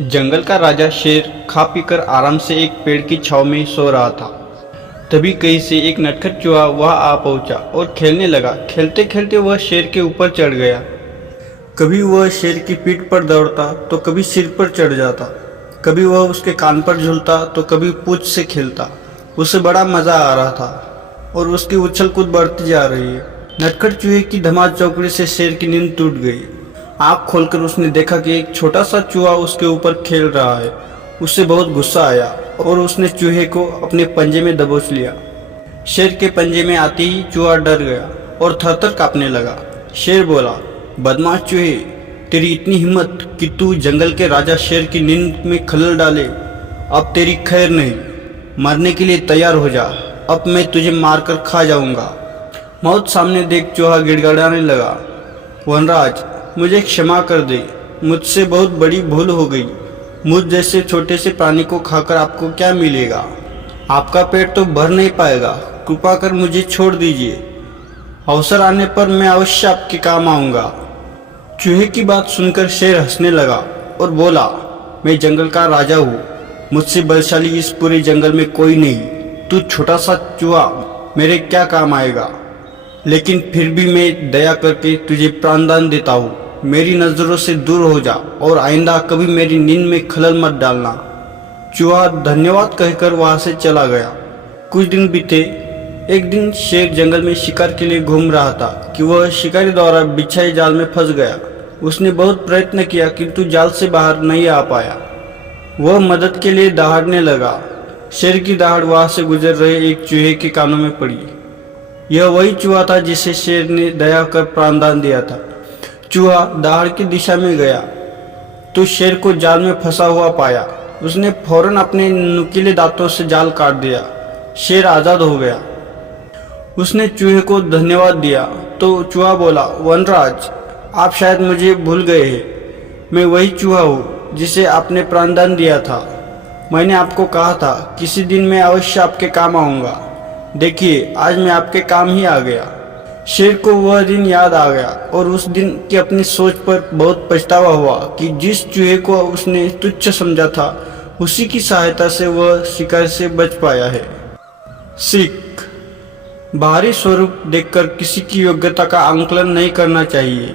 जंगल का राजा शेर खा पीकर आराम से एक पेड़ की छांव में सो रहा था। तभी कहीं से एक नटखट चूहा वहां आ पहुंचा और खेलने लगा। खेलते खेलते वह शेर के ऊपर चढ़ गया। कभी वह शेर की पीठ पर दौड़ता तो कभी सिर पर चढ़ जाता। कभी वह उसके कान पर झूलता तो कभी पूंछ से खेलता। उसे बड़ा मजा आ रहा था और उसकी उछल कूद बढ़ती जा रही है। नटखट चूहे की धमाल चौकड़ी से शेर की नींद टूट गई। आँख खोलकर उसने देखा कि एक छोटा सा चूहा उसके ऊपर खेल रहा है। उसे बहुत गुस्सा आया और उसने चूहे को अपने पंजे में दबोच लिया। शेर के पंजे में आते ही चूहा डर गया और थरथर कांपने लगा। शेर बोला, बदमाश चूहे, तेरी इतनी हिम्मत कि तू जंगल के राजा शेर की नींद में खलल डाले। अब तेरी खैर नहीं, मरने के लिए तैयार हो जा। अब मैं तुझे मारकर खा जाऊंगा। मौत सामने देख चूहा गिड़गिड़ाने लगा, वनराज, मुझे क्षमा कर दे, मुझसे बहुत बड़ी भूल हो गई। मुझ जैसे छोटे से प्राणी को खाकर आपको क्या मिलेगा? आपका पेट तो भर नहीं पाएगा। कृपा कर मुझे छोड़ दीजिए। अवसर आने पर मैं अवश्य आपके काम आऊँगा। चूहे की बात सुनकर शेर हंसने लगा और बोला, मैं जंगल का राजा हूँ, मुझसे बलशाली इस पूरे जंगल में कोई नहीं। तू छोटा सा चूहा मेरे क्या काम आएगा? लेकिन फिर भी मैं दया करके तुझे प्राणदान देता हूँ। मेरी नज़रों से दूर हो जा और आइंदा कभी मेरी नींद में खलल मत डालना। चूहा धन्यवाद कहकर वहां से चला गया। कुछ दिन बीते। एक दिन शेर जंगल में शिकार के लिए घूम रहा था कि वह शिकारी द्वारा बिछाए जाल में फंस गया। उसने बहुत प्रयत्न किया किंतु जाल से बाहर नहीं आ पाया। वह मदद के लिए दहाड़ने लगा। शेर की दहाड़ वहां से गुजर रहे एक चूहे के कानों में पड़ी। यह वही चूहा था जिसे शेर ने दया कर प्राणदान दिया था। चूहा दहाड़ की दिशा में गया तो शेर को जाल में फंसा हुआ पाया। उसने फौरन अपने नुकीले दांतों से जाल काट दिया। शेर आजाद हो गया। उसने चूहे को धन्यवाद दिया तो चूहा बोला, वनराज, आप शायद मुझे भूल गए हैं। मैं वही चूहा हूँ जिसे आपने प्राणदान दिया था। मैंने आपको कहा था किसी दिन मैं अवश्य आपके काम आऊँगा। देखिए, आज मैं आपके काम ही आ गया। शेर को वह दिन याद आ गया और उस दिन की अपनी सोच पर बहुत पछतावा हुआ कि जिस चूहे को उसने तुच्छ समझा था उसी की सहायता से वह शिकार से बच पाया है। सीख, बाहरी स्वरूप देखकर किसी की योग्यता का आंकलन नहीं करना चाहिए।